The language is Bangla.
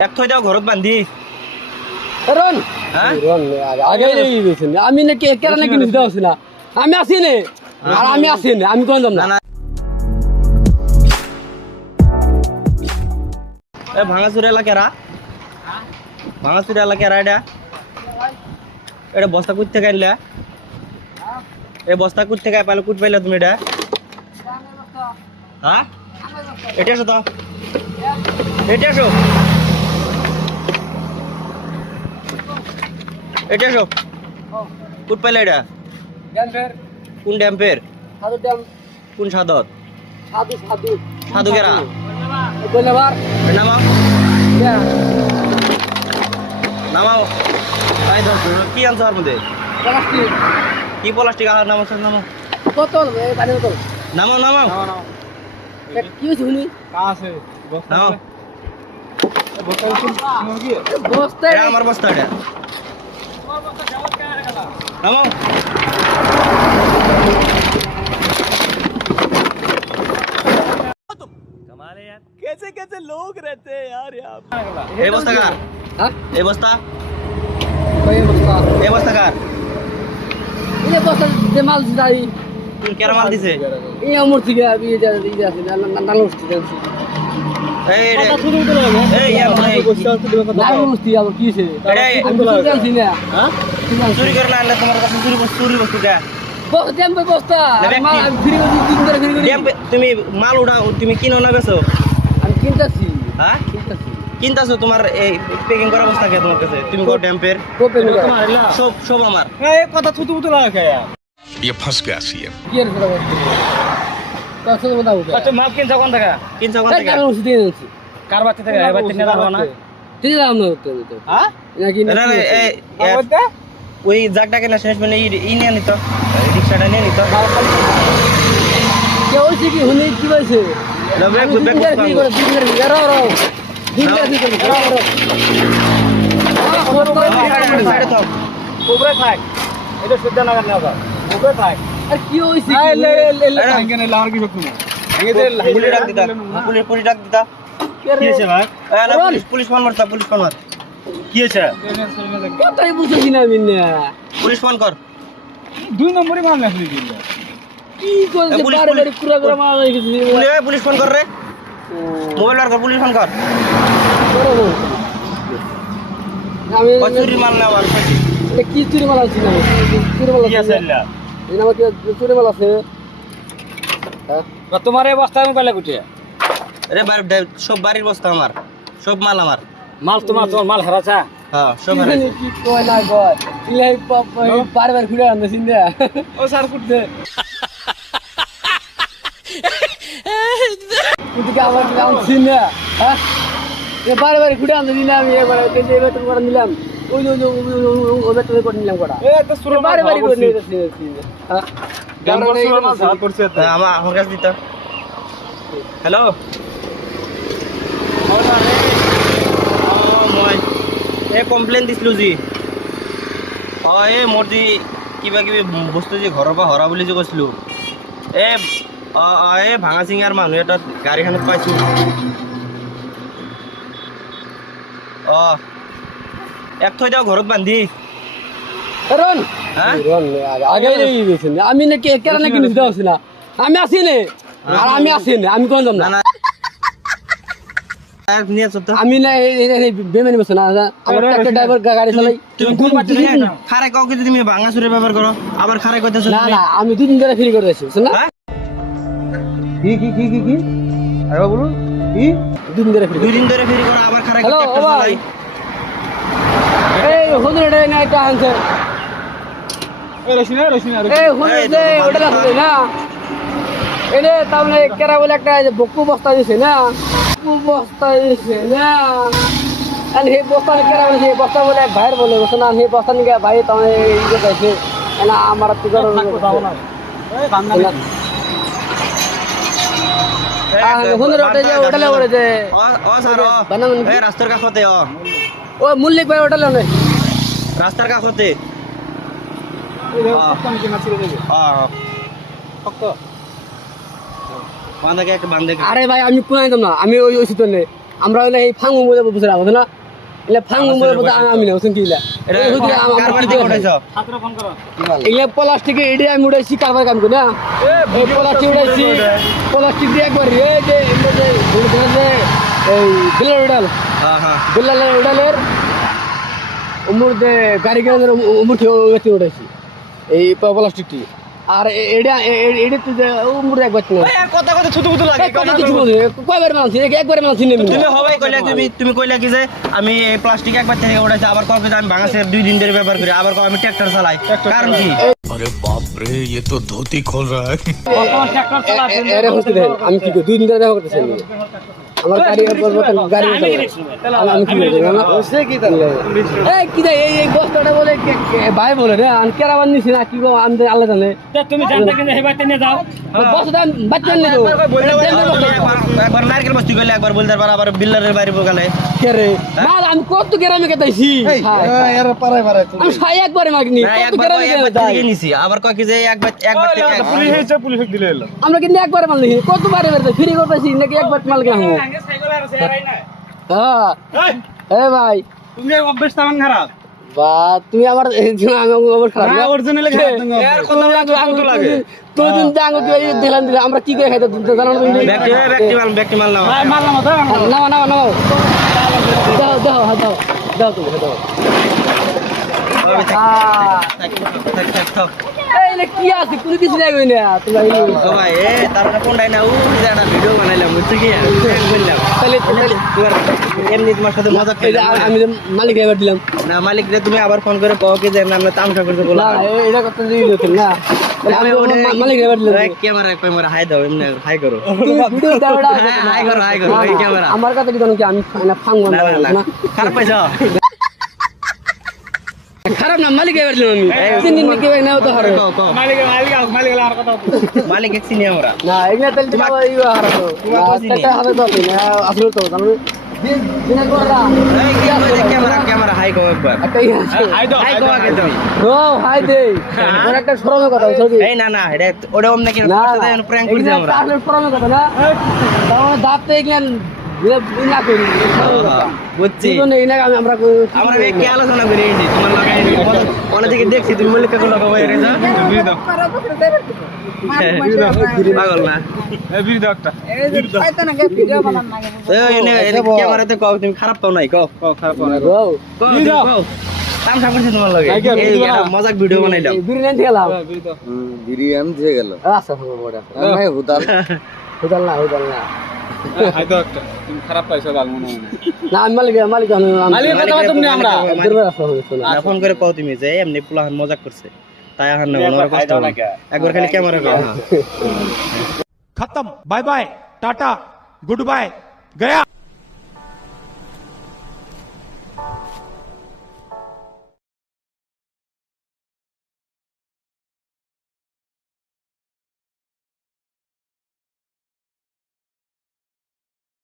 এক থৈ দাও ঘৰত বান্ধি রন হ্যাঁ রন আগে গেছেন আমি না কে কেন নাকি নিতে হচ্ছে না আমি আসি নে আর আমি আসি নে আমি কোন যাব না না এ ভাঙাচুরা এলাকারা ভাঙাচুরা এলাকারা এটা বস্তা কুট থেকে আনলা এই বস্তা কুট থেকে পাইলে কুট পাইলে তুমি এটা হ্যাঁ এটা আসো তো এটা আসো এটা আসো কুট পাইলে এটা ড্যাম্পের কোন ড্যাম্পের সাধু ড্যাম কোন সাদত সাধু সাধু সাধু কেরা বলেবার নামাও নামাও তাই ধর কি আনছো আর মধ্যে প্লাস্টিক কি প্লাস্টিক আর নামাও স্যার নামাও বোতল এই পানি বোতল নামাও নামাও কি হইছে শুনি আছে নামাও বস্তা কি বস্তা এটা আমার বস্তা এটা নামাও कैसे कैसे लोग रहते हैं यार यहाँ এই বস্তা কার হ্যাঁ এই বস্তা কই বস্তা এই বস্তা কার এই বস্তা যে মাল দিই তুমি কেরা মাল দিছে এই আমার থেকে আমি এই যে আছে না লস্তি দেনছি এই রে শুরু করতে লাগে এই ইয়া ভাই বস্তা তো দেবে না লস্তি আর কি হইছে এটা আমি জানছি না হ্যাঁ চুরি করে না আনলে তোমার কাছে চুরি বস্তুটা বস্তা ড্যাম্পে বস্তা না, মাল আমি ফ্রি করে দিন করে ফ্রি করে তুমি মাল উড়াও তুমি কিনো না বেছো আমি কিনতাছি হ্যাঁ কিনতাছি কিনতাছো তোমার এই প্যাকিং করা অবস্থা কে তোমার কাছে তুমি কো ড্যাম্পের কোপে নিয়ে तुम्हारे ला সব সব আমার ये কথা থুতু থুতু লাগা क्या यार ये फंस गया सीएम কি এর কথা বলছিস কত কথা বলছিস अच्छा माल किन जगह तक কিনছো কোন এই থেকে কারণ ওষুধ দিয়ে দিচ্ছি कार बात तक है बात नहीं दावा ना ঠিক আছে আমরা তো তো हां নাকি না না এই बोलते ওই জাগটাকে না শেষ মানে ই নিয়ে নিত রিক্সাটা নিয়ে নিত কে হইছে কি হুনে কি হইছে লবে আমি ব্যাগ দিন করে বস্তা দিন করে রো রো দিন করে দিন করে রো সাইডে থাক ऊपर थाक এটা শুদ্ধ না করলে হবে ऊपर थाक আর কি হইছে এই কি ले ले ले भांगे नहीं लार की शक्ति में ये दे পুলিশ ডাক দিতা পুলিশ ডাক দিতা কি আছে ভাই এ না police phone Marta police phone মার কি আছে কথাই বুঝছিস না আমি না পুলিশ ফোন কর দুই নম্বরই মাল নাকি দিল কি করছে পুলিশ, বারে বারে পুলিশ। পুরা করে মার হয়ে গেছে পুলিশ ফোন কর রে মোবাইল আর কর পুলিশ ফোন কর আমি চুরি মাল না আবার কি চুরি মাল আছে না চুরি মাল কি আছে আছে লা এই নামে কি চুরি মাল আছে হ্যাঁ তোমার এই বস্তা আমি পাইলা গুটিয়া রে সব বাড়ির বস্তা আমার সব মাল আমার মাল তোমার মাল হারাছা হ্যাঁ সব কি হারাইছে। জানি কি কয় না কয় ইলাই বারবার ঘুরে আনতেছি না ও স্যার কুটতে কিন্তু কি আমার আনছি না হ্যাঁ বারবার ঘুরে আনতেছি না আমি এবার বেতন করে নিলাম ওই ওই বেতন করে নিলাম কটা এ তো শুরু বারবার করে নিয়ে যাচ্ছি হ্যাঁ গামর শুরু না ঝাড় করছে আমার কাছে দিতা হ্যালো মই এই কমপ্লেইন দিছিলো জি এই মোৰ যি কিবা কিবি বস্তু যে ঘৰৰ পৰা হৰা বুলি যে কৈছিলো এই ভাঙা চিঙাৰ মানুহ এটা গাড়ীখনত পাইছো এক থৈ দাও ঘৰত বান্ধি রন হ্যাঁ রন আগে গেছেন আমি না কে কেন নাকি নিতে হচ্ছে না আমি আসি নে আর আমি আসি নে আমি কোন যাব না না না নিয়ে চল তো আমি না এই বেমানি বসে না আমার একটা ড্রাইভার গাড়ি চালাই তুমি কোন বাচ্চা খারে কাউকে যদি তুমি ভাঙা চুরে ব্যবহার করো আবার খারে কইতেছো না না আমি দুদিন ধরে ফ্রি করে দিয়েছি বুঝছেন না হ্যাঁ কি আরে বলুন কি দুদিন ধরে ফ্রি দুই দিন ধরে ফেরি করো আবার খারে হ্যালো ট্রাক্টর ভাই চালাই এই হুজুর এটা না এটা আনছে এ রশিনা এই হুজুর যে ওটা লাগবে না এনে তাহলে কেরা বলে একটা বকু বস্তা দিছে না বকু বস্তা দিছে না আর হে বস্তা কেরা বলে সেই বস্তা বলে ভাইয়ের বলে বুঝছেন না হে বস্তা নিয়ে ভাই তাহলে এই যে কইছে না আমার টিকার এই বাংলা হুজুর ওটা যে ওটা লাগে যে ও স্যার বানান এই রাস্তার কাছতে ও মল্লিক ভাই ওটা লাগে রাস্তার কাছতে বান্ধে একটা বান্ধে আরে ভাই আমি কোনাই দাম না আমি ওই ওই সুতনে আমরা হইলে এই ফাঙ্গু মধ্যে বুঝে রাখবো না এলে ফাঙ্গু মধ্যে আমি না বুঝছেন কি ইলা এটা কার বাড়ি থেকে উঠাইছো ছাত্র ফোন করো এলে প্লাস্টিকে এডি আমি উড়াইছি কারবার কাম করি না এই প্লাস্টিক উড়াইছি প্লাস্টিক দিয়ে একবার এই যে এই বিল্লাল উড়াল হ্যাঁ হ্যাঁ বিল্লালের উড়ালের উমর দে গাড়ি কেনার উমর থেকে উড়াইছি এই প্লাস্টিকটি আর এডা এডি তুই উমর একবার না কথা কথা ছুতু ছুতু লাগে কিছু বলে কয়বার মানছি একবার মানছি নেমি তুমি হবাই কইলা তুমি কইলা কি যে আমি এই প্লাস্টিক একবার থেকে উঠাইছি আবার কয় যে আমি ভাঙাছে 2 দিন ধরে ব্যবহার করি আবার কয় আমি ট্রাক্টর চালাই কারণ কি अरे बाप रे ये तो धोती खोल रहा है বর্তমান ট্রাক্টর চালাচ্ছেন এরে হচ্ছে দেন আমি কি 2 দিন ধরে ব্যবহার করতেছি আমার গাড়ি গাড়ি আমি কি বলবো না সে কি তাহলে এই কি দে এই বস্তাটা বলে ভাই বলে রে আন কেরা বানিছি না কি গো আমি আল্লাহ জানে তুমি জানতে কিন্তু হেবাইতে নিয়ে যাও বস্তাটা বাচ্চা নিয়ে দাও একবার নারকেল বস্তি গেলে একবার বলতে পার আবার বিল্লারের বাড়ি বগালে কে রে মাল আমি কত গ্রামে কেতাইছি এর পারে পারে আমি সাই একবারে মাগনি না কত একবার গ্রামে একবার কেতাই থেকে নিছি আবার কয় কি যে একবার থেকে পুলিশ হয়েছে পুলিশ দিলে এলো আমরা কিন্তু একবারে মাল দেখি কতবারে বেরতে ফ্রি করতেছি নাকি একবার মাল কেন সাইকেল আর সেরাই না হ্যাঁ এ ভাই তুমি অভ্যাস তেমন খারাপ বা তুমি আমার আমি আমার খারাপ না অরিজিনালি খারাপ তুমি এর কথা লাগে তুই দিন জাঙ্গো তুই দিলাম দিলাম আমরা কি করে খাইতে জানো না তুমি ব্যক্তি মাল না মারলাম তো নাও নাও নাও দাও দাও দাও দাও তুমি দাও এই লে কি আছে কোনো কিছু নাই কই না তুমি ও ভাই এ তারটা কোনটাই না ও যে একটা ভিডিও বানাইলাম বুঝছ কি বললাম তাহলে এমনি তোমার সাথে মজা এই যে আমি যে মালিক এবার দিলাম না মালিক রে তুমি আবার ফোন করে কও কি যে আমরা তামসা করতে বলা না এটা কথা দিই না আমি মালিক এবার দিলাম ক্যামেরা হাই দাও এমনি হাই করো তুমি ভিডিও দাওড়া হাই করো এই ক্যামেরা আমার কথা কি জানো কি আমি না ফাং না না না খারাপ পাইছো খারাপ না মালিক এবার দিলাম আমি তিন দিন কি নাও তো হারে মালিক আর কথা মালিক এক চিনি আমরা না এগুলা তাহলে তোমার ইউ হারে তো এটা হবে তো না আসলে তো জানো দিন কররা এই কি কইছে ক্যামেরা হাই করো একবার এটাই আছে হাই করো আগে তুমি ও হাই দে ওর একটা শরমের কথা বুঝছো এই না না এটা ওটা অমনে কি না প্র্যাঙ্ক করছি আমরা আসলে শরমের কথা না তাহলে দাঁতে এগুলা না করি বুঝছি আমরা আমরা কি আলোচনা করে এসেছি তোমার লাগাই অনেক থেকে দেখছি তুমি বলে কাকু লাগাবো পাগল না ক্যামেরাতে কও তুমি খারাপ পাও নাই কও খারাপ কাম সাপড়ছি তোমার লাগে মজাক ভিডিও বানাইলাম বিরিয়ানি খেলাম বিরিয়ানি দিয়ে গেল আচ্ছা বড় নাই হুদাল হুদাল না তুমি খারাপ পাইছো গাল মনে হয় না মালিক মালিকের কথা তুমি আমরা ফোন করে কও তুমি যে এমনি পুলাহান মজাক করছে তাই আহার না আমার কষ্ট হলো একবার খালি ক্যামেরা কও खत्म bye bye tata goodbye गया